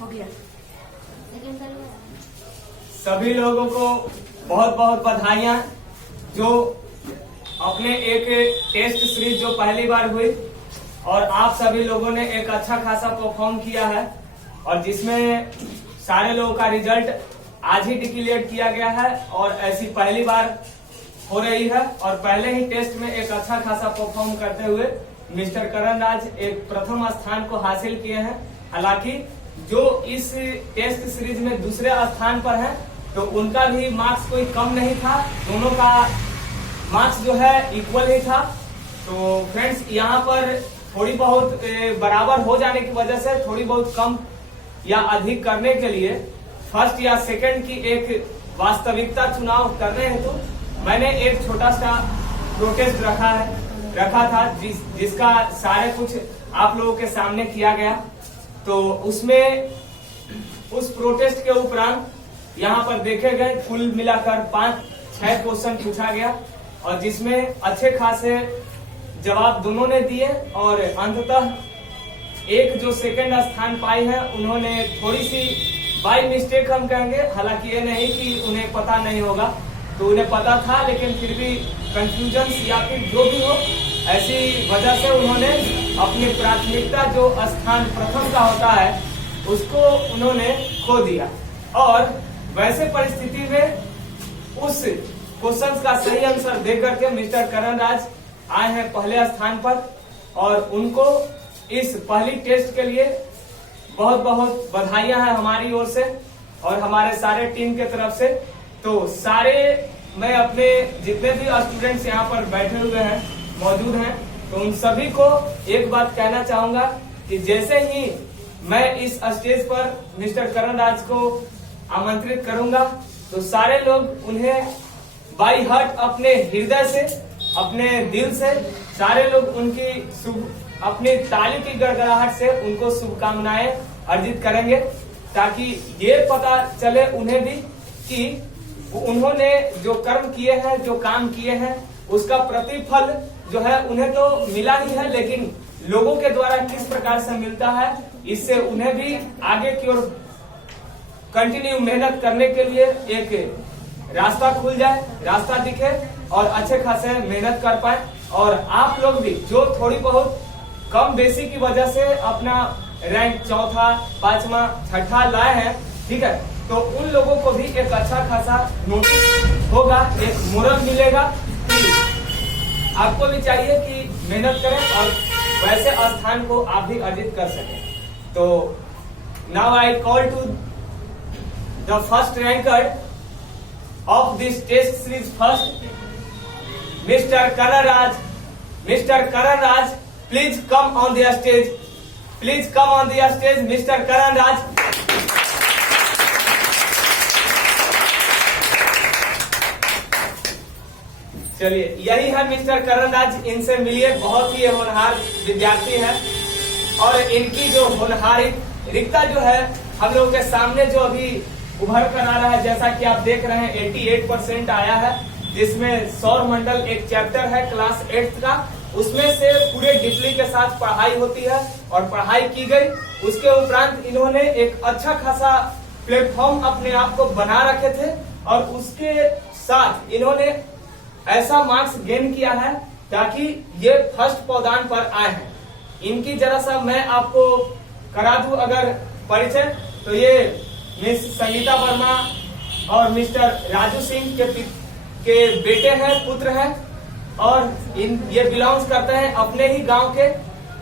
हो गया। सभी लोगों को बहुत बहुत बधाइयां जो अपने एक टेस्ट सीरीज जो पहली बार हुई और आप सभी लोगों ने एक अच्छा खासा परफॉर्म किया है और जिसमें सारे लोगों का रिजल्ट आज ही डिक्लेयर किया गया है और ऐसी पहली बार हो रही है और पहले ही टेस्ट में एक अच्छा खासा परफॉर्म करते हुए मिस्टर करण राज एक प्रथम स्थान को हासिल किए हैं। हालांकि जो इस टेस्ट सीरीज में दूसरे स्थान पर है तो उनका भी मार्क्स कोई कम नहीं था, दोनों का मार्क्स जो है इक्वल ही था। तो फ्रेंड्स यहाँ पर थोड़ी बहुत बराबर हो जाने की वजह से थोड़ी बहुत कम या अधिक करने के लिए फर्स्ट या सेकंड की एक वास्तविकता चुनाव करने हेतु मैंने एक छोटा सा प्रोटेस्ट रखा था जिसका सारे कुछ आप लोगों के सामने किया गया। तो उसमें उस प्रोटेस्ट के उपरांत यहाँ पर देखे गए कुल मिलाकर 5-6 क्वेश्चन पूछा गया और जिसमें अच्छे खासे जवाब दोनों ने दिए और अंततः एक जो सेकंड स्थान पाई है उन्होंने थोड़ी सी बाय मिस्टेक हम कहेंगे, हालांकि ये नहीं कि उन्हें पता नहीं होगा, तो उन्हें पता था लेकिन फिर भी कंफ्यूजन या फिर जो भी हो ऐसी वजह से उन्होंने अपनी प्राथमिकता जो स्थान प्रथम का होता है उसको उन्होंने खो दिया और वैसे परिस्थिति में उस क्वेश्चन का सही आंसर दे करके मिस्टर करण राज आए हैं पहले स्थान पर और उनको इस पहली टेस्ट के लिए बहुत बहुत बधाइयां हैं हमारी ओर से और हमारे सारे टीम के तरफ से। तो सारे मैं अपने जितने भी स्टूडेंट्स यहाँ पर बैठे हुए हैं मौजूद हैं तो उन सभी को एक बात कहना चाहूंगा कि जैसे ही मैं इस स्टेज पर मिस्टर करण राज को आमंत्रित करूंगा तो सारे लोग उन्हें बाई हार्ट अपने हृदय से अपने दिल से सारे लोग उनकी अपनी ताली की गड़गड़ाहट से उनको शुभकामनाएं अर्जित करेंगे ताकि ये पता चले उन्हें भी कि उन्होंने जो कर्म किए हैं जो काम किए हैं उसका प्रतिफल जो है उन्हें तो मिला ही है लेकिन लोगों के द्वारा किस प्रकार से मिलता है इससे उन्हें भी आगे की ओर कंटिन्यू मेहनत करने के लिए एक रास्ता खुल जाए, रास्ता दिखे और अच्छे खासे मेहनत कर पाए। और आप लोग भी जो थोड़ी बहुत कम बेसी की वजह से अपना रैंक 4था 5वां 6ठा लाए हैं, ठीक है, तो उन लोगों को भी एक अच्छा खासा नोटिस होगा, एक मोरल मिलेगा कि आपको भी चाहिए कि मेहनत करें और वैसे स्थान को आप भी अर्जित कर सकें। तो now I call to the first ranker of this test series first mister Karan Raj. Mister Karan Raj, please come on the stage, please come on the stage mister Karan Raj. चलिए, यही है मिस्टर करण राज, इनसे मिलिए, बहुत ही होनहार विद्यार्थी हैं और इनकी जो होनहारिता जो है हम लोगों के सामने जो अभी उभर कर आ रहा है, जैसा कि आप देख रहे हैं 88% आया है, जिसमें सौर मंडल एक चैप्टर है क्लास 8th का, उसमें से पूरे डिप्ली के साथ पढ़ाई होती है और पढ़ाई की गई। उसके उपरांत इन्होंने एक अच्छा खासा प्लेटफॉर्म अपने आप को बना रखे थे और उसके साथ इन्होंने ऐसा मार्क्स गेन किया है ताकि ये फर्स्ट पौधान पर आए हैं। इनकी जरा सा मैं आपको करा दूं अगर परिचय, तो ये मिस संगीता वर्मा और मिस्टर राजू सिंह के बेटे हैं, पुत्र हैं और ये बिलोंग्स करते हैं अपने ही गांव के,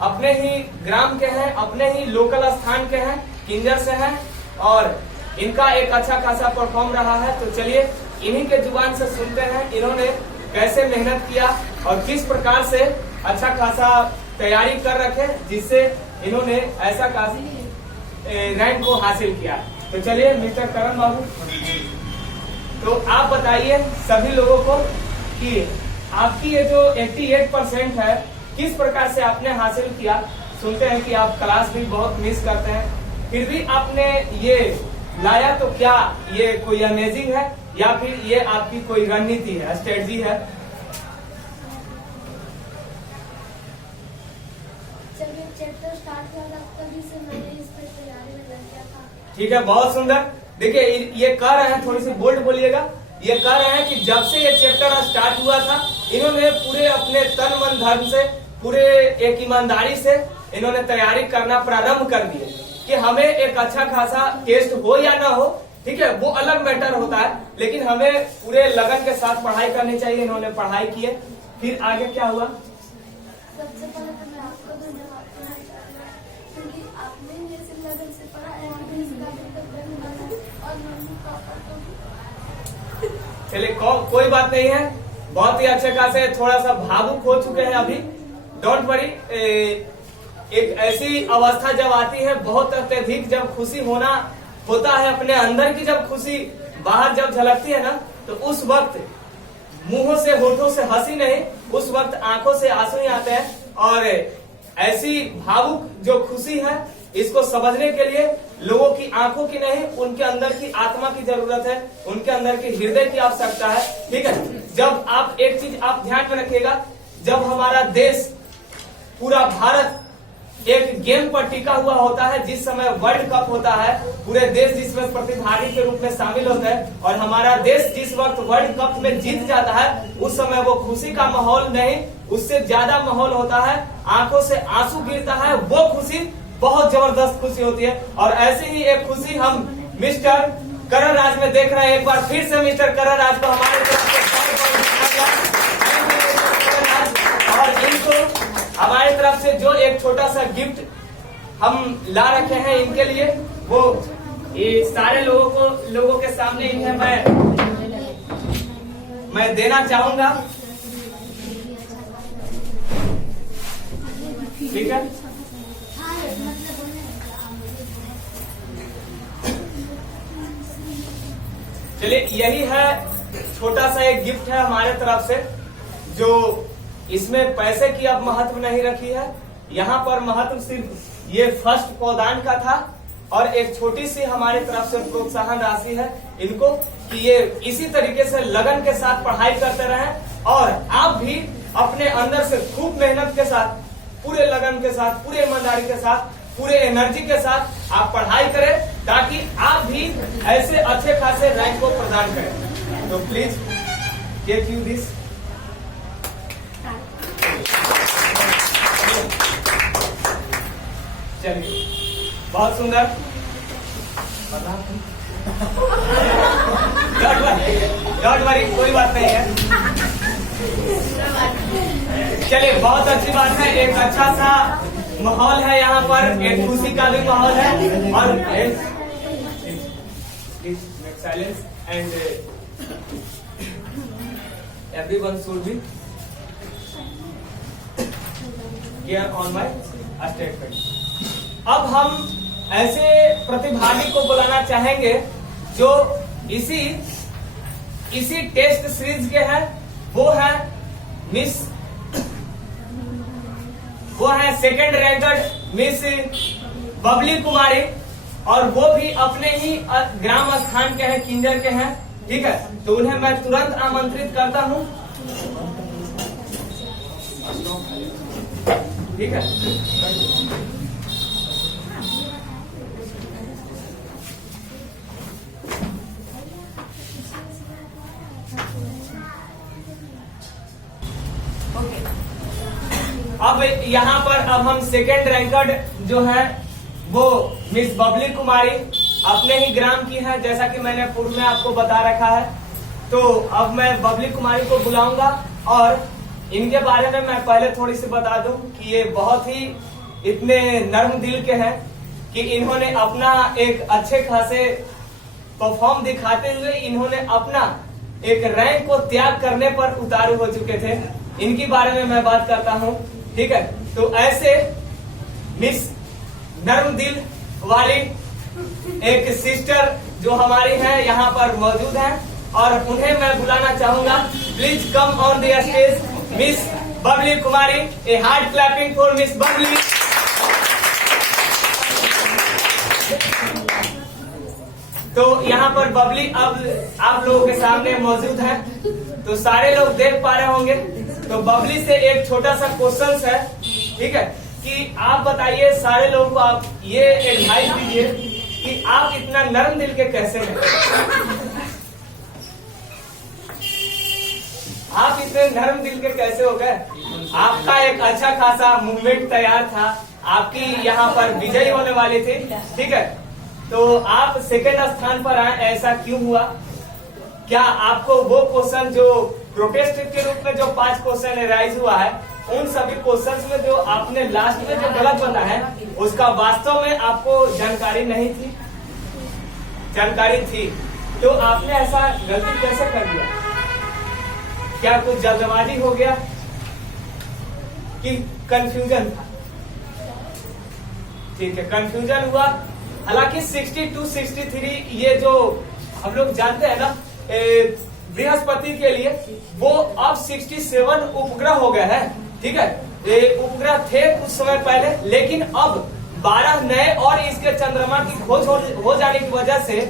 अपने ही ग्राम के हैं, अपने ही लोकल स्थान के हैं, किंजर से हैं और इनका एक अच्छा खासा परफॉर्म रहा है। तो चलिए इन्हीं के जुबान से सुनते हैं इन्होंने कैसे मेहनत किया और किस प्रकार से अच्छा खासा तैयारी कर रखे जिससे इन्होंने ऐसा खासी रैंक को हासिल किया। तो चलिए मिस्टर करण बाबू, तो आप बताइए सभी लोगों को कि आपकी ये जो 88% है किस प्रकार से आपने हासिल किया। सुनते हैं कि आप क्लास भी बहुत मिस करते हैं, फिर भी आपने ये लाया, तो क्या ये कोई अमेजिंग है या फिर ये आपकी कोई रणनीति है, स्ट्रेटजी है? जब ये चैप्टर स्टार्ट हुआ था तभी से मैंने इस पर तैयारी में लग गया था। ठीक है, बहुत सुंदर। देखिए ये कह रहे हैं, थोड़ी सी बोल्ड बोलिएगा। ये कह रहे हैं कि जब से ये चैप्टर स्टार्ट हुआ था, इन्होंने पूरे अपने तन मन धर्म से, पूरे एक ईमानदारी से इन्होंने तैयारी करना प्रारंभ कर दिए कि हमें एक अच्छा खासा टेस्ट हो या ना हो, ठीक है, वो अलग मैटर होता है, लेकिन हमें पूरे लगन के साथ पढ़ाई करनी चाहिए। इन्होंने पढ़ाई की है। फिर आगे क्या हुआ? सबसे पहले तो मैं आपको धन्यवाद देना चाहूँगा क्योंकि आपने जैसे लगन से पढ़ाया और मम्मी पापा को। चलिए कोई बात नहीं है, बहुत ही अच्छे खासे थोड़ा सा भावुक हो चुके हैं अभी, डोंट वरी। एक ऐसी अवस्था जब आती है, बहुत अत्यधिक जब खुशी होना होता है अपने अंदर की, जब खुशी बाहर जब झलकती है ना, तो उस वक्त मुंहों से होठों से हंसी नहीं, उस वक्त आंखों से आंसू ही आते हैं। और ऐसी भावुक जो खुशी है, इसको समझने के लिए लोगों की आंखों की नहीं, उनके अंदर की आत्मा की जरूरत है, उनके अंदर की हृदय की आवश्यकता है, ठीक है। जब आप एक चीज आप ध्यान में रखिएगा, जब हमारा देश, पूरा भारत एक गेम पर टिका हुआ होता है, जिस समय वर्ल्ड कप होता है, पूरे देश जिसमें प्रतिभागी के रूप में शामिल होता है, और हमारा देश जिस वक्त वर्ल्ड कप में जीत जाता है, उस समय वो खुशी का माहौल नहीं, उससे ज्यादा माहौल होता है, आंखों से आंसू गिरता है, वो खुशी बहुत जबरदस्त खुशी होती है। और ऐसी ही एक खुशी हम मिस्टर करण राज में देख रहे हैं। एक बार फिर से मिस्टर करण राज को हमारे तरफ से, और इनको हमारी तरफ से जो एक छोटा सा गिफ्ट हम ला रखे हैं इनके लिए, वो ये सारे लोगों के सामने इन्हें मैं देना चाहूंगा, ठीक है। चलिए यही है, छोटा सा एक गिफ्ट है हमारे तरफ से, जो इसमें पैसे की अब महत्व नहीं रखी है। यहाँ पर महत्व सिर्फ ये फर्स्ट पौदान का था, और एक छोटी सी हमारी तरफ से प्रोत्साहन राशि है इनको, कि ये इसी तरीके से लगन के साथ पढ़ाई करते रहें, और आप भी अपने अंदर से खूब मेहनत के साथ, पूरे लगन के साथ, पूरे ईमानदारी के साथ, पूरे एनर्जी के साथ आप पढ़ाई करें, ताकि आप भी ऐसे अच्छे खासे रैंक को प्रदान करें। तो प्लीज टेक यू दिस। चलिए, बहुत सुंदर। डोंट वरी, कोई बात नहीं है। चलिए, बहुत अच्छी बात है, एक अच्छा सा माहौल है यहाँ पर, एक खुशी का भी माहौल है। और silence and everyone should be here on my statement. अब हम ऐसे प्रतिभागी को बुलाना चाहेंगे जो इसी टेस्ट सीरीज के हैं। वो है second ranked miss Babli Kumari, और वो भी अपने ही ग्राम स्थान के हैं, किंजर के हैं, ठीक है। तो उन्हें मैं तुरंत आमंत्रित करता हूं, ठीक है। अब यहाँ पर अब हम सेकेंड रैंकड जो है वो मिस बबली कुमारी अपने ही ग्राम की है, जैसा कि मैंने पूर्व में आपको बता रखा है। तो अब मैं बबली कुमारी को बुलाऊंगा, और इनके बारे में मैं पहले थोड़ी सी बता दूं कि ये बहुत ही इतने नर्म दिल के हैं कि इन्होंने अपना एक अच्छे खासे परफॉर्म दिखाते हुए इन्होंने अपना एक रैंक को त्याग करने पर उतारू हो चुके थे। इनके बारे में मैं बात करता हूं, ठीक है। तो ऐसे मिस नर्म दिल वाली एक सिस्टर जो हमारी है यहाँ पर मौजूद है, और उन्हें मैं बुलाना चाहूंगा। Please come on the stage miss Babli Kumari. A hard clapping for miss Babli. तो यहाँ पर बबली अब आप लोगों के सामने मौजूद है, तो सारे लोग देख पा रहे होंगे। तो बबली से एक छोटा सा क्वेश्चन है, ठीक है, कि आप बताइए सारे लोगों को, आप ये एडवाइस दीजिए कि आप इतना नरम दिल के कैसे हैं? आप इतने नरम दिल के कैसे हो गए? आपका एक अच्छा खासा मूवमेंट तैयार था, आपकी यहाँ पर विजयी होने वाली थी, ठीक है, तो आप सेकेंड स्थान पर आए, ऐसा क्यों हुआ? क्या आपको वो क्वेश्चन जो प्रोटेस्ट के रूप में जो 5 क्वेश्चन राइज हुआ है, उन सभी क्वेश्चंस में जो आपने लास्ट में जो गलत बताया है, उसका वास्तव में आपको जानकारी नहीं थी? जानकारी थी, तो आपने ऐसा गलती कैसे कर दिया? क्या कुछ जल्दबाजी हो गया कि कंफ्यूजन था? ठीक है, कंफ्यूजन हुआ। हालांकि 62, 63 ये जो हम लोग जानते हैं ना, बृहस्पति के लिए वो अब 67 उपग्रह हो गए हैं, ठीक है। ये उपग्रह थे कुछ समय पहले, लेकिन अब 12 नए और इसके चंद्रमा की खोज हो जाने की वजह से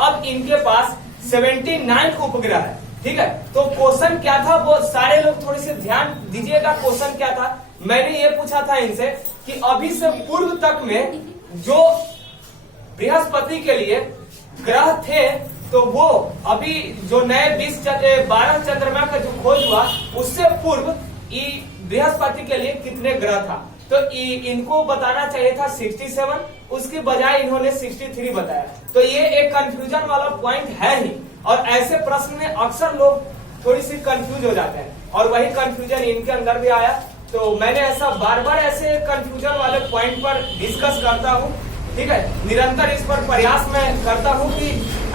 अब इनके पास 79 उपग्रह है, ठीक है। तो क्वेश्चन क्या था, वो सारे लोग थोड़ी सी ध्यान दीजिएगा। क्वेश्चन क्या था, मैंने ये पूछा था इनसे कि अभी से पूर्व तक में जो बृहस्पति के लिए ग्रह थे, तो वो अभी जो नए 12 चंद्रमा का जो खोज हुआ, उससे पूर्व बृहस्पति के लिए कितने ग्रह था? तो इनको बताना चाहिए था 67, उसकी बजाय इन्होंने 63 बताया। तो ये एक कंफ्यूजन वाला पॉइंट है ही, और ऐसे प्रश्न में अक्सर लोग थोड़ी सी कंफ्यूज हो जाते हैं, और वही कंफ्यूजन इनके अंदर भी आया। तो मैंने ऐसा बार बार ऐसे कंफ्यूजन वाले पॉइंट पर डिस्कस करता हूँ, ठीक है, निरंतर इस पर प्रयास मैं करता हूँ कि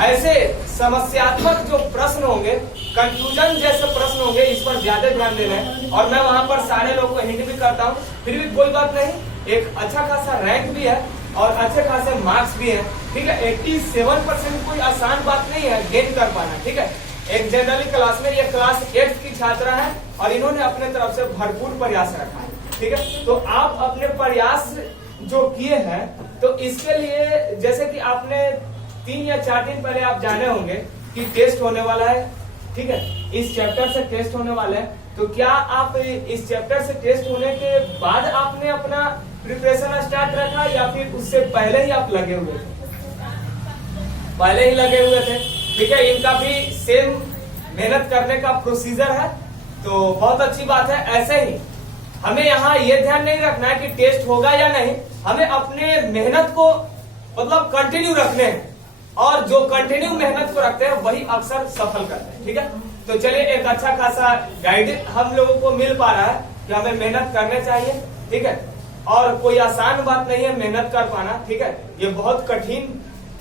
ऐसे समस्यात्मक जो प्रश्न होंगे, कंफ्यूजन जैसे प्रश्न होंगे, इस पर ज्यादा ध्यान देना है। और मैं वहां पर सारे लोगों को हिंट भी करता हूँ, फिर भी कोई बात नहीं, एक अच्छा खासा रैंक भी है और अच्छे खासे मार्क्स भी है, ठीक है। 87% कोई आसान बात नहीं है गेन कर पाना, ठीक है। एक जनरली क्लास में, ये क्लास 8 की छात्रा है और इन्होंने अपने तरफ से भरपूर प्रयास रखा है, ठीक है। तो आप अपने प्रयास जो किए हैं, तो इसके लिए जैसे कि आपने 3 या 4 दिन पहले आप जाने होंगे कि टेस्ट होने वाला है, ठीक है, इस चैप्टर से टेस्ट होने वाला है। तो क्या आप इस चैप्टर से टेस्ट होने के बाद आपने अपना प्रिपरेशन स्टार्ट रखा, या फिर उससे पहले ही आप लगे हुए थे? पहले ही लगे हुए थे, ठीक है। इनका भी सेम मेहनत करने का प्रोसीजर है, तो बहुत अच्छी बात है। ऐसे ही हमें यहाँ ये ध्यान नहीं रखना है कि टेस्ट होगा या नहीं, हमें अपने मेहनत को मतलब कंटिन्यू रखने हैं, और जो कंटिन्यू मेहनत को रखते हैं वही अक्सर सफल करते हैं, ठीक है। तो चलिए, एक अच्छा खासा गाइड हम लोगों को मिल पा रहा है कि हमें मेहनत करने चाहिए, ठीक है। और कोई आसान बात नहीं है मेहनत कर पाना, ठीक है। ये बहुत कठिन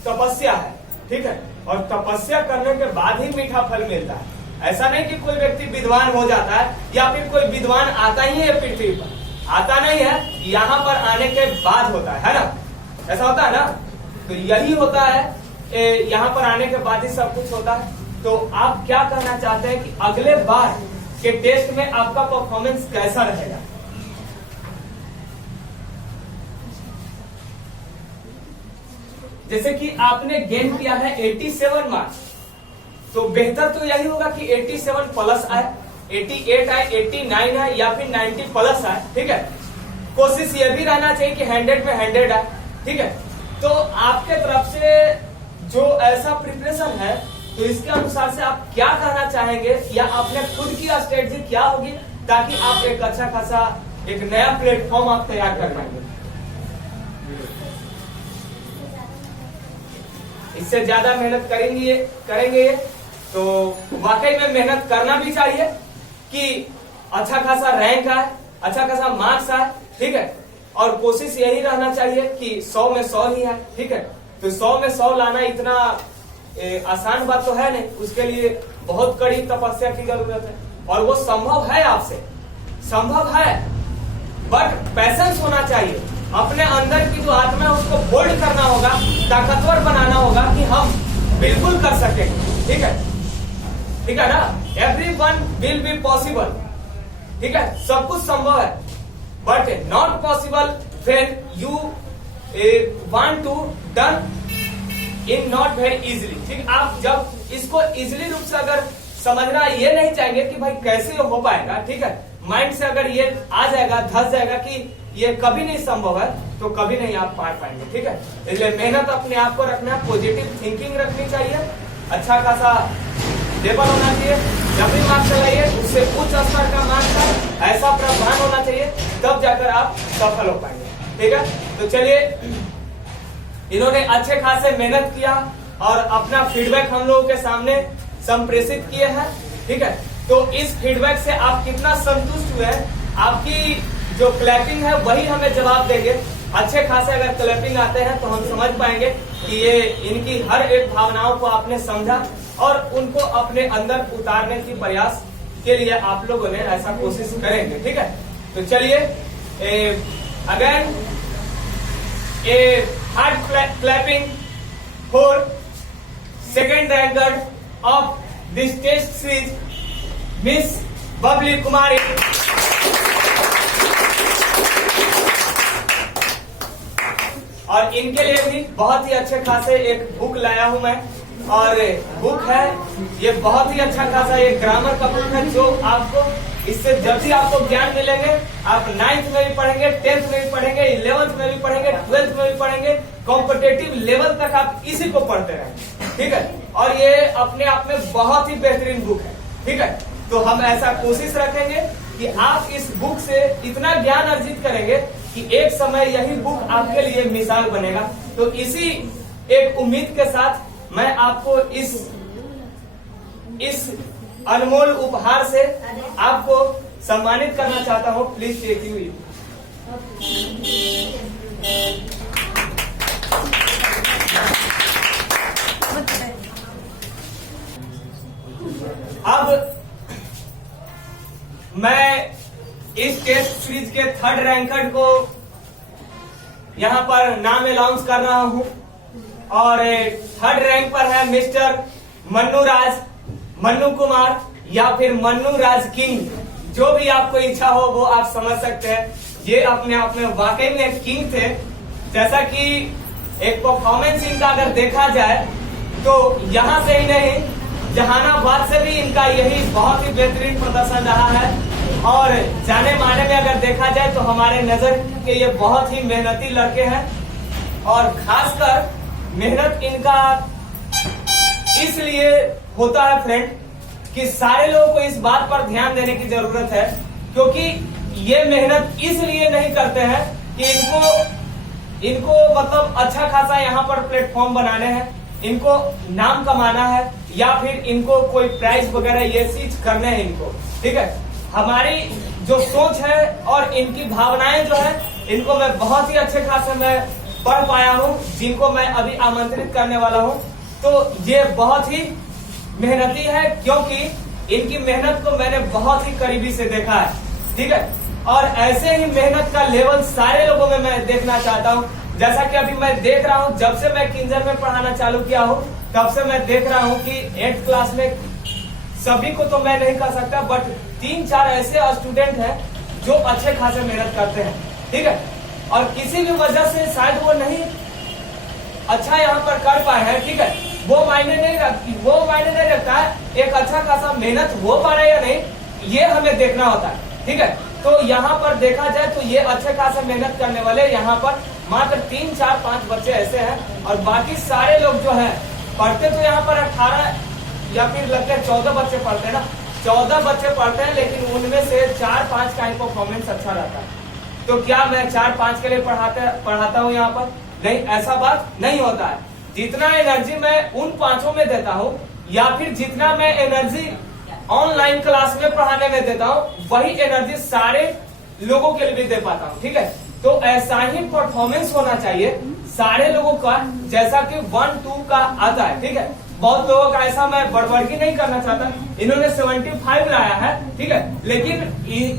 तपस्या है, ठीक है, और तपस्या करने के बाद ही मीठा फल मिलता है। ऐसा नहीं कि कोई व्यक्ति विद्वान हो जाता है, या फिर कोई विद्वान आता ही है पृथ्वी पर, आता नहीं है, यहाँ पर आने के बाद होता है ना, ऐसा होता है ना। तो यही होता है, यहाँ पर आने के बाद ही सब कुछ होता है। तो आप क्या कहना चाहते हैं कि अगले बार के टेस्ट में आपका परफॉर्मेंस कैसा रहेगा? जैसे कि आपने गेन किया है 87 मार्क्स, तो बेहतर तो यही होगा कि 87 प्लस आए, 88 आए, 89 आए, या फिर 90 प्लस आए, ठीक है। कोशिश ये भी रहना चाहिए कि 100 में 100 आए, ठीक है। तो आपके तरफ से जो ऐसा प्रिपरेशन है, तो इसके अनुसार से आप क्या कहना चाहेंगे, या अपने खुद की स्ट्रेटजी क्या होगी, ताकि आप एक अच्छा खासा एक नया प्लेटफॉर्म आप तैयार कर पाएंगे? इससे ज्यादा मेहनत करेंगे तो वाकई में मेहनत करना भी चाहिए कि अच्छा खासा रैंक आए, अच्छा खासा मार्क्स आए, ठीक है। और कोशिश यही रहना चाहिए कि 100 में 100 ही है, ठीक है। तो 100 में 100 लाना इतना आसान बात तो है नहीं, उसके लिए बहुत कड़ी तपस्या की जरूरत है, और वो संभव है, आपसे संभव है, बट पैशंस होना चाहिए। अपने अंदर की जो आत्मा है उसको होल्ड करना होगा, ताकतवर बनाना होगा कि हम बिल्कुल कर सकेंगे, ठीक है, ठीक है ना। एवरीवन विल बी पॉसिबल, ठीक है, सब कुछ संभव है, but not possible when you want to done in not very easily, ठीक। आप जब इसको इजिली रूप से अगर समझना ये नहीं चाहेंगे कि भाई कैसे हो पाएगा, ठीक है, माइंड से अगर ये आ जाएगा, धस जाएगा कि ये कभी नहीं संभव है, तो कभी नहीं आप पार पाएंगे। ठीक है, इसलिए मेहनत अपने आप को रखना, पॉजिटिव थिंकिंग रखनी चाहिए, अच्छा खासा लेवल होना चाहिए। जब भी मार्क्स चलाइए उससे उच्च स्तर का मार्क्स का ऐसा प्रावधान होना चाहिए, तब जाकर आप सफल हो पाएंगे। ठीक है, तो चलिए, इन्होंने अच्छे खासे मेहनत किया और अपना फीडबैक हम लोगों के सामने संप्रेषित किए हैं। ठीक है, तो इस फीडबैक से आप कितना संतुष्ट हुए हैं, आपकी जो क्लैपिंग है वही हमें जवाब देंगे। अच्छे खासे अगर क्लैपिंग आते हैं तो हम समझ पाएंगे कि ये इनकी हर एक भावनाओं को आपने समझा और उनको अपने अंदर उतारने की प्रयास के लिए आप लोगों ने ऐसा कोशिश करेंगे। ठीक है, तो चलिए, again a hard clapping for second ranker of this test series, miss Babli Kumari. और इनके लिए भी बहुत ही अच्छे खासे एक बुक लाया हूं मैं, और बुक है ये बहुत ही अच्छा खासा ये ग्रामर का बुक है, जो आपको इससे जब भी आपको ज्ञान मिलेंगे, आप 9th में भी पढ़ेंगे, 10th में भी पढ़ेंगे, 11th में भी पढ़ेंगे, 12th में भी पढ़ेंगे, कॉम्पिटेटिव लेवल तक आप इसी को पढ़ते रहेंगे। ठीक है, और ये अपने आप में बहुत ही बेहतरीन बुक है। ठीक है, तो हम ऐसा कोशिश रखेंगे कि आप इस बुक से इतना ज्ञान अर्जित करेंगे कि एक समय यही बुक आपके लिए मिसाल बनेगा। तो इसी एक उम्मीद के साथ मैं आपको इस अनमोल उपहार से आपको सम्मानित करना चाहता हूं। Please take you. अब मैं इस टेस्ट सीरीज के थर्ड रैंकर को यहां पर नाम अनाउंस कर रहा हूं, और थर्ड रैंक पर है मिस्टर मन्नू कुमार या फिर मन्नू राज किंग, जो भी आपको इच्छा हो वो आप समझ सकते हैं। ये अपने आप में वाकई में एक किंग थे। जैसा कि एक परफॉर्मेंस इनका अगर देखा जाए तो यहां से ही नहीं, जहानाबाद से भी इनका यही बहुत ही बेहतरीन प्रदर्शन रहा है। और जाने माने में अगर देखा जाए तो हमारे नजर के ये बहुत ही मेहनती लड़के हैं, और खासकर मेहनत इनका इसलिए होता है फ्रेंड कि सारे लोगों को इस बात पर ध्यान देने की जरूरत है, क्योंकि ये मेहनत इसलिए नहीं करते हैं कि इनको मतलब अच्छा खासा यहाँ पर प्लेटफॉर्म बनाने हैं, इनको नाम कमाना है, या फिर इनको कोई प्राइज वगैरह ये चीज करने हैं इनको। ठीक है, हमारी जो सोच है और इनकी भावनाएं जो है, इनको मैं बहुत ही अच्छे खासे मैं पढ़ पाया हूं, जिनको मैं अभी आमंत्रित करने वाला हूं। तो ये बहुत ही मेहनती है, क्योंकि इनकी मेहनत को मैंने बहुत ही करीबी से देखा है। ठीक है, और ऐसे ही मेहनत का लेवल सारे लोगों में मैं देखना चाहता हूं। जैसा कि अभी मैं देख रहा हूं, जब से मैं किंजर में पढ़ाना चालू किया हूं तब से मैं देख रहा हूं कि 8th क्लास में सभी को तो मैं नहीं कह सकता, बट 3-4 ऐसे स्टूडेंट हैं जो अच्छे खासे मेहनत करते हैं। ठीक है, और किसी भी वजह से शायद वो नहीं अच्छा यहाँ पर कर पाए हैं। ठीक है, वो मायने नहीं रखता है एक अच्छा खासा मेहनत हो पा रहा है या नहीं, ये हमें देखना होता है। ठीक है, तो यहाँ पर देखा जाए तो ये अच्छे खासे मेहनत करने वाले यहाँ पर मात्र 3, 4, 5 बच्चे ऐसे हैं, और बाकी सारे लोग जो है पढ़ते तो यहाँ पर 18 या फिर लगता है 14 बच्चे पढ़ते हैं ना, 14 बच्चे पढ़ते हैं, लेकिन उनमें से 4-5 का ही परफॉर्मेंस अच्छा रहता है। तो क्या मैं 4-5 के लिए पढ़ाता हूँ यहाँ पर? नहीं, ऐसा बात नहीं होता है। जितना एनर्जी मैं उन 5 में देता हूँ, या फिर जितना मैं एनर्जी ऑनलाइन क्लास में पढ़ाने में देता हूँ, वही एनर्जी सारे लोगों के लिए भी दे पाता हूँ। ठीक है, तो ऐसा ही परफॉर्मेंस होना चाहिए सारे लोगों का, जैसा कि 1-2 का आता है। ठीक है, बहुत लोगों का ऐसा मैं बड़बड़गी नहीं करना चाहता, इन्होंने 75 लाया है। ठीक है, लेकिन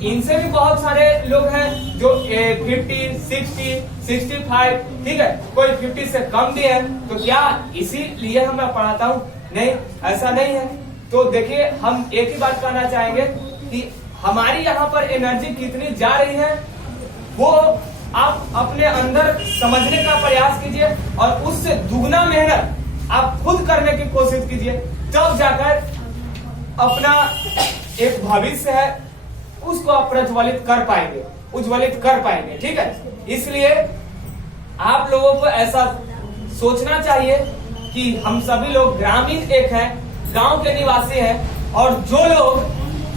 इनसे भी बहुत सारे लोग हैं जो 50, 60, 65, ठीक है, कोई 50 से कम भी है। तो क्या इसीलिए हम मैं पढ़ाता हूँ? नहीं, ऐसा नहीं है। तो देखिए, हम एक ही बात कहना चाहेंगे कि हमारी यहाँ पर एनर्जी कितनी जा रही है वो आप अपने अंदर समझने का प्रयास कीजिए, और उससे दुगना मेहनत आप खुद करने की कोशिश कीजिए, तब जाकर अपना एक भविष्य है उसको आप प्रज्वलित कर पाएंगे। उज्ज्वलित कर पाएंगे। ठीक है, इसलिए आप लोगों को ऐसा सोचना चाहिए कि हम सभी लोग ग्रामीण एक हैं, गांव के निवासी हैं, और जो लोग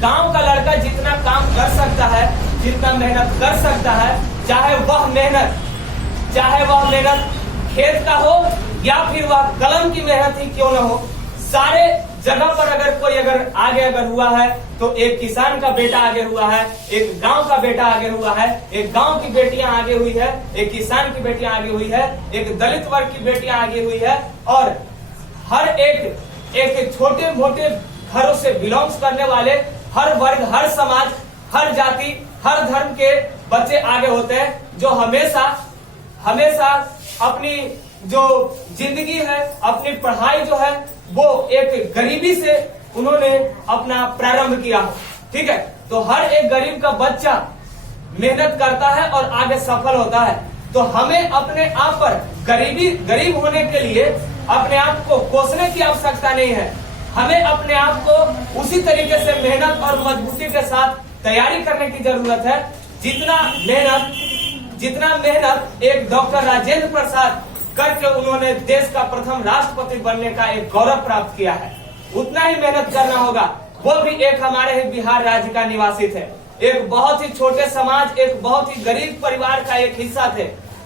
गांव का लड़का जितना काम कर सकता है, जितना मेहनत कर सकता है, चाहे वह मेहनत खेत का हो या फिर वह कलम की मेहनत ही क्यों न हो, सारे जगह पर अगर आगे हुआ है तो एक किसान का बेटा आगे हुआ है, एक गांव का बेटा आगे हुआ है, एक गांव की बेटियां आगे हुई है, एक किसान की बेटियां आगे हुई है, एक दलित वर्ग की बेटियां आगे हुई है, और हर एक छोटे मोटे घरों से बिलोंग्स करने वाले हर वर्ग, हर समाज, हर जाति, हर धर्म के बच्चे आगे होते हैं, जो हमेशा अपनी जो जिंदगी है, अपनी पढ़ाई जो है वो एक गरीबी से उन्होंने अपना प्रारंभ किया। ठीक है, तो हर एक गरीब का बच्चा मेहनत करता है और आगे सफल होता है। तो हमें अपने आप पर गरीब होने के लिए अपने आप को कोसने की आवश्यकता नहीं है। हमें अपने आप को उसी तरीके से मेहनत और मजबूती के साथ तैयारी करने की जरूरत है, जितना मेहनत एक डॉक्टर राजेंद्र प्रसाद करके उन्होंने देश का प्रथम राष्ट्रपति बनने का एक गौरव प्राप्त किया है, उतना ही मेहनत करना होगा। वो भी एक हमारे ही बिहार राज्य का निवासी थे, एक बहुत ही छोटे समाज, एक बहुत ही गरीब परिवार का एक हिस्सा थे।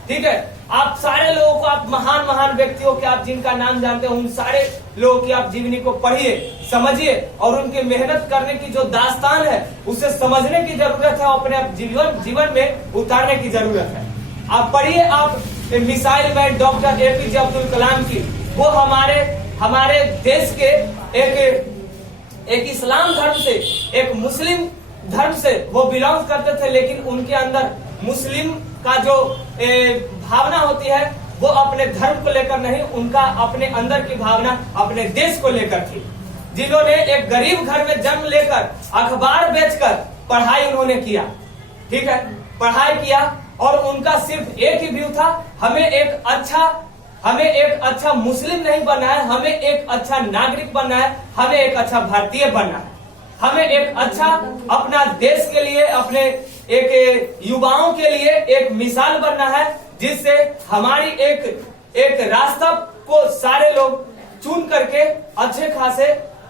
ठीक है, आप सारे लोगों को, आप महान व्यक्तियों के, आप जिनका नाम जानते हो, उन सारे लोगों की आप जीवनी को पढ़िए, समझिए, और उनकी मेहनत करने की जो दास्तान है उसे समझने की जरूरत है, अपने जीवन में उतारने की जरूरत है। आप पढ़िए, आप missile man doctor APJ Abdul Kalam की, वो हमारे देश के एक इस्लाम धर्म से, एक मुस्लिम धर्म से वो बिलोंग करते थे, लेकिन उनके अंदर मुस्लिम का जो भावना होती है वो अपने धर्म को लेकर नहीं, उनका अपने अंदर की भावना अपने देश को लेकर थी। जिन्होंने एक गरीब घर में जन्म लेकर अखबार बेचकर पढ़ाई उन्होंने किया। ठीक है, पढ़ाई किया, और उनका सिर्फ एक ही व्यू था, हमें एक अच्छा मुस्लिम नहीं बनना है, हमें एक अच्छा नागरिक बनना है, हमें एक अच्छा भारतीय बनना है, हमें एक अच्छा अपना देश के लिए, अपने एक युवाओं के लिए एक मिसाल बनना है, जिससे हमारी एक रास्ता को सारे लोग चुन करके अच्छे खासे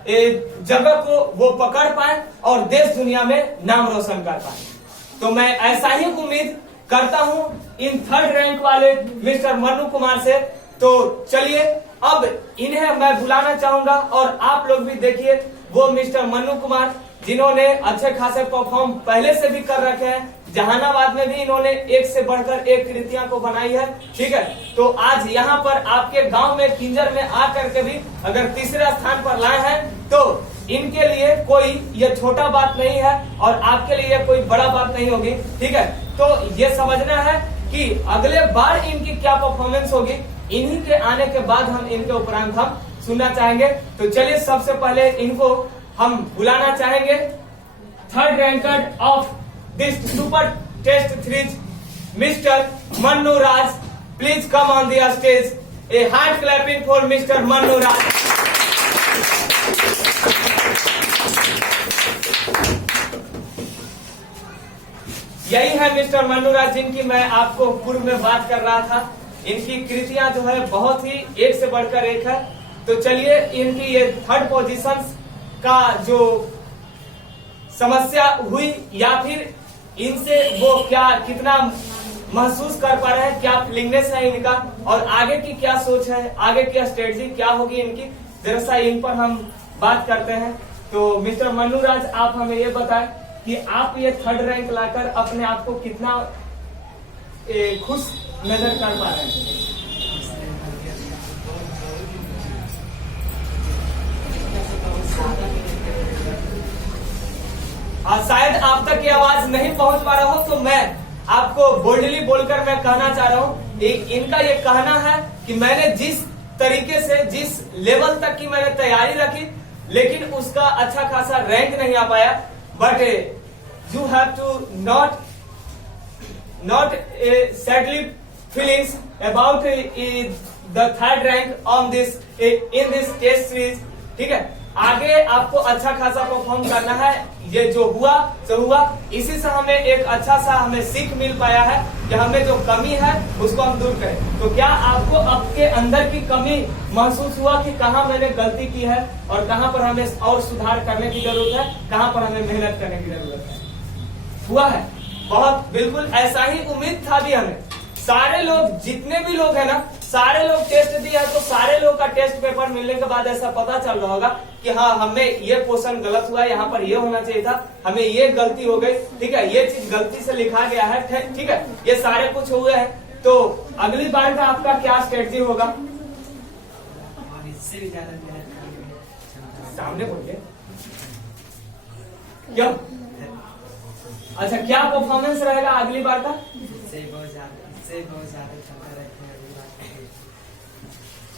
जगह को वो पकड़ पाए और देश दुनिया में नाम रोशन कर पाए। तो मैं ऐसा ही उम्मीद करता हूं इन थर्ड रैंक वाले मिस्टर मन्नू कुमार से। तो चलिए अब इन्हें मैं बुलाना चाहूंगा, और आप लोग भी देखिए वो मिस्टर मन्नू कुमार जिन्होंने अच्छे खासे परफॉर्म पहले से भी कर रखे हैं, जहानाबाद में भी इन्होंने एक से बढ़कर एक कृतियां को बनाई है। ठीक है, तो आज यहाँ पर आपके गांव में किंजर में आकर के भी अगर तीसरे स्थान पर लाए हैं, तो इनके लिए कोई ये छोटा बात नहीं है और आपके लिए कोई बड़ा बात नहीं होगी। ठीक है, तो ये समझना है कि अगले बार इनकी क्या परफॉर्मेंस होगी, इन्हीं के आने के बाद हम इनके उपरांत हम सुनना चाहेंगे। तो चलिए सबसे पहले इनको हम बुलाना चाहेंगे, third ranker of this super test series mister Mannu Raj. Please come on the stage. A heart clapping for mister Mannu Raj. यही है मिस्टर मन्नू राज जिनकी मैं आपको पूर्व में बात कर रहा था। इनकी कृतियां जो है बहुत ही एक से बढ़कर एक है। तो चलिए इनकी ये थर्ड पोजीशन का जो समस्या हुई या फिर इनसे वो क्या कितना महसूस कर पा रहे हैं, क्या फीलिंगनेस है इनका और आगे की क्या सोच है, आगे की स्ट्रेटजी क्या होगी इनकी, जरा सा इन पर हम बात करते हैं। तो मिस्टर मन्नू राज, आप हमें ये बताएं कि आप ये थर्ड रैंक लाकर अपने आप को कितना खुश नजर कर पा रहे हैं? शायद आप तक ये आवाज नहीं पहुंच पा रहा हो, तो मैं आपको बोल्डली बोलकर मैं कहना चाह रहा हूं, इनका ये कहना है कि मैंने जिस तरीके से जिस लेवल तक की मैंने तैयारी रखी, लेकिन उसका अच्छा खासा रैंक नहीं आ पाया। But you have to not sadly feelings about the third rank on this in this test series. ठीक है, आगे आपको अच्छा खासा परफॉर्म करना है। ये जो हुआ सो हुआ, इसी से हमें एक अच्छा सा हमें सीख मिल पाया है कि हमें जो कमी है उसको हम दूर करें। तो क्या आपको आपके अंदर की कमी महसूस हुआ कि कहाँ मैंने गलती की है और कहाँ पर हमें और सुधार करने की जरूरत है, कहाँ पर हमें मेहनत करने की जरूरत है? हुआ है बहुत, बिल्कुल ऐसा ही उम्मीद था भी हमें। सारे लोग, जितने भी लोग हैं ना, सारे लोग टेस्ट दिए हैं, तो सारे लोग का टेस्ट पेपर मिलने के बाद ऐसा पता चल रहा होगा कि हाँ हमें ये पोर्शन गलत हुआ, यहाँ पर ये होना चाहिए था, हमें ये गलती हो गई, ठीक है, ये चीज गलती से लिखा गया है, ठीक है, ये सारे कुछ हुए हैं। तो अगली बार का आपका क्या स्ट्रेटजी होगा? इससे भी ज्यादा मेहनत करेंगे। सामने बोलिए क्यों? अच्छा, क्या परफॉर्मेंस रहेगा अगली बार का? इससे बहुत ज्यादा चलता रहते हैं अगली बार।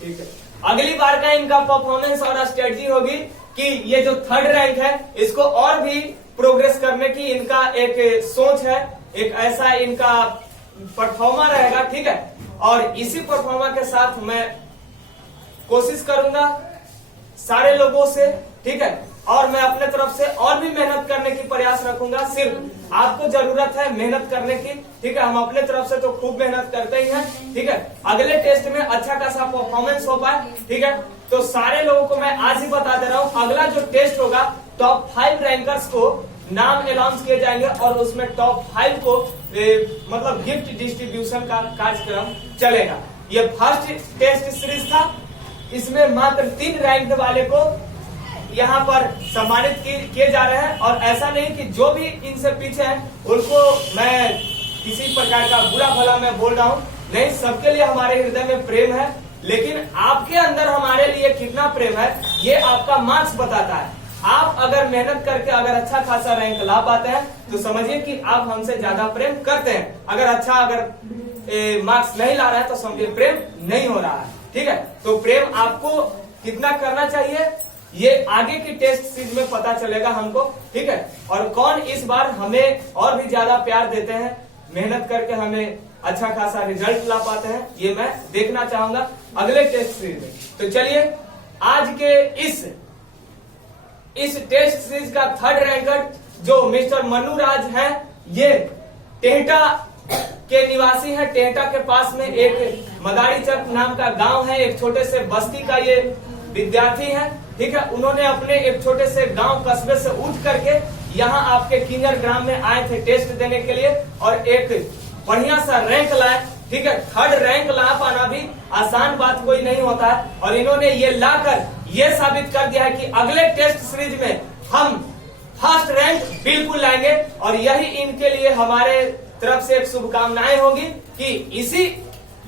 ठीक है, अगली बार का इनका परफॉर्मेंस और स्ट्रेटजी होगी कि ये जो 3rd रैंक है इसको और भी प्रोग्रेस करने की इनका एक सोच है, एक ऐसा इनका परफॉर्मर रहेगा, ठीक है। और इसी परफॉर्मर के साथ मैं कोशिश करूंगा सारे लोगों से, ठीक है, और मैं अपने तरफ से और भी मेहनत करने की प्रयास रखूंगा। सिर्फ आपको जरूरत है मेहनत करने की, ठीक है, हम अपने तरफ से तो खूब मेहनत करते ही हैं, ठीक है। अगले टेस्ट में अच्छा खासा परफॉर्मेंस हो पाए, ठीक है। तो सारे लोगों को मैं आज ही बता दे रहा हूँ, अगला जो टेस्ट होगा टॉप 5 रैंकर्स को नाम अनाउंस किए जाएंगे और उसमें टॉप 5 को मतलब गिफ्ट डिस्ट्रीब्यूशन का कार्यक्रम चलेगा। ये फर्स्ट टेस्ट सीरीज था, इसमें मात्र 3 रैंक वाले को यहाँ पर सम्मानित किए जा रहे हैं। और ऐसा नहीं कि जो भी इनसे पीछे हैं उनको मैं किसी प्रकार का बुरा भला मैं बोल रहा हूँ, नहीं, सबके लिए हमारे हृदय में प्रेम है, लेकिन आपके अंदर हमारे लिए कितना प्रेम है ये आपका मार्क्स बताता है। आप अगर मेहनत करके अगर अच्छा खासा रैंक ला पाते हैं तो समझिए कि आप हमसे ज्यादा प्रेम करते हैं। अगर मार्क्स नहीं ला रहे हैं तो समझिए प्रेम नहीं हो रहा है, ठीक है। तो प्रेम आपको कितना करना चाहिए ये आगे की टेस्ट सीरीज में पता चलेगा हमको, ठीक है। और कौन इस बार हमें और भी ज्यादा प्यार देते हैं, मेहनत करके हमें अच्छा खासा रिजल्ट ला पाते हैं, ये मैं देखना चाहूंगा अगले टेस्ट सीरीज में। तो चलिए आज के इस टेस्ट सीरीज का 3rd रैंकर जो मिस्टर मनु राज हैं, ये टेहटा के निवासी हैं। टेहटा के पास में एक मदारी चक नाम का गांव है, एक छोटे से बस्ती का ये विद्यार्थी है, ठीक है। उन्होंने अपने एक छोटे से गांव कस्बे से उठ करके यहाँ आपके किंगर ग्राम में आए थे टेस्ट देने के लिए और एक बढ़िया सा रैंक लाए, ठीक है। 3rd रैंक ला पाना भी आसान बात कोई नहीं होता है और इन्होंने ये लाकर ये साबित कर दिया है कि अगले टेस्ट सीरीज में हम 1st रैंक बिल्कुल लाएंगे। और यही इनके लिए हमारे तरफ से एक शुभकामनाएं होगी कि इसी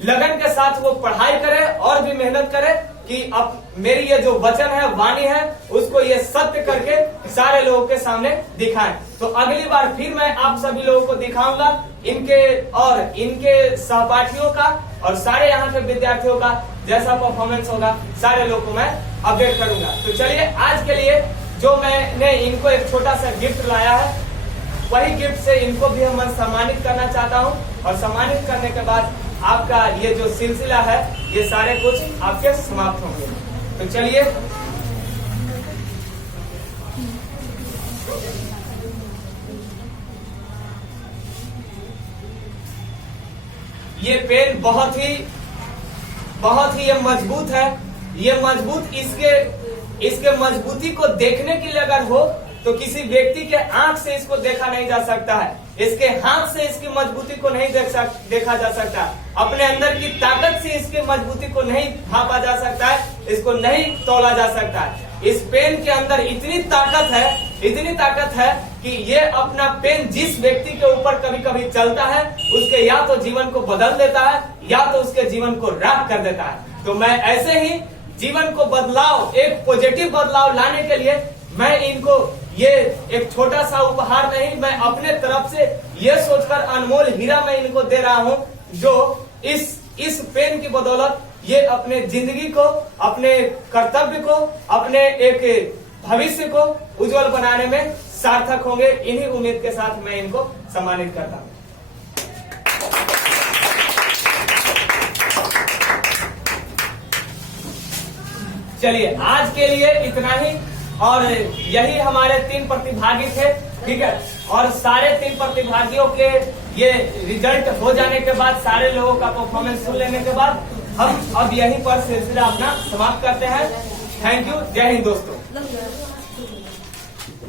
लगन के साथ वो पढ़ाई करे और भी मेहनत करे कि अब मेरी ये जो वचन है, वाणी है, उसको ये सत्य करके सारे लोगों के सामने दिखाएं। तो अगली बार फिर मैं आप सभी लोगों को दिखाऊंगा इनके और इनके सहपाठियों का और सारे यहाँ के विद्यार्थियों का जैसा परफॉर्मेंस होगा सारे लोगों को मैं अपडेट करूंगा। तो चलिए आज के लिए जो मैंने इनको एक छोटा सा गिफ्ट लाया है, वही गिफ्ट से इनको भी हम सम्मानित करना चाहता हूँ और सम्मानित करने के बाद आपका ये जो सिलसिला है ये सारे कुछ आपके समाप्त होंगे। तो चलिए ये पेन बहुत ही ये मजबूत है। ये मजबूत इसके मजबूती को देखने के लिए अगर हो तो किसी व्यक्ति के आंख से इसको देखा नहीं जा सकता है, इसके हाथ से इसकी मजबूती को नहीं देखा जा सकता, अपने अंदर की ताकत से इसके मजबूती को नहीं भापा जा सकता है, इसको नहीं तोला जा सकता है। इस पेन के अंदर इतनी ताकत है कि ये अपना पेन जिस व्यक्ति के ऊपर कभी कभी चलता है उसके या तो जीवन को बदल देता है या तो उसके जीवन को राख कर देता है। तो मैं ऐसे ही जीवन को बदलाव, एक पॉजिटिव बदलाव लाने के लिए मैं इनको ये एक छोटा सा उपहार नहीं, मैं अपने तरफ से ये सोचकर अनमोल हीरा मैं इनको दे रहा हूँ जो इस पेन की बदौलत ये अपने जिंदगी को, अपने कर्तव्य को, अपने एक भविष्य को उज्जवल बनाने में सार्थक होंगे। इन्हीं उम्मीद के साथ मैं इनको सम्मानित करता हूँ। चलिए आज के लिए इतना ही। और यही हमारे 3 प्रतिभागी थे, ठीक है। और सारे 3 प्रतिभागियों के ये रिजल्ट हो जाने के बाद, सारे लोगों का परफॉर्मेंस सुन लेने के बाद हम अब यहीं पर सिलसिला अपना समाप्त करते हैं। थैंक यू, जय हिंद दोस्तों।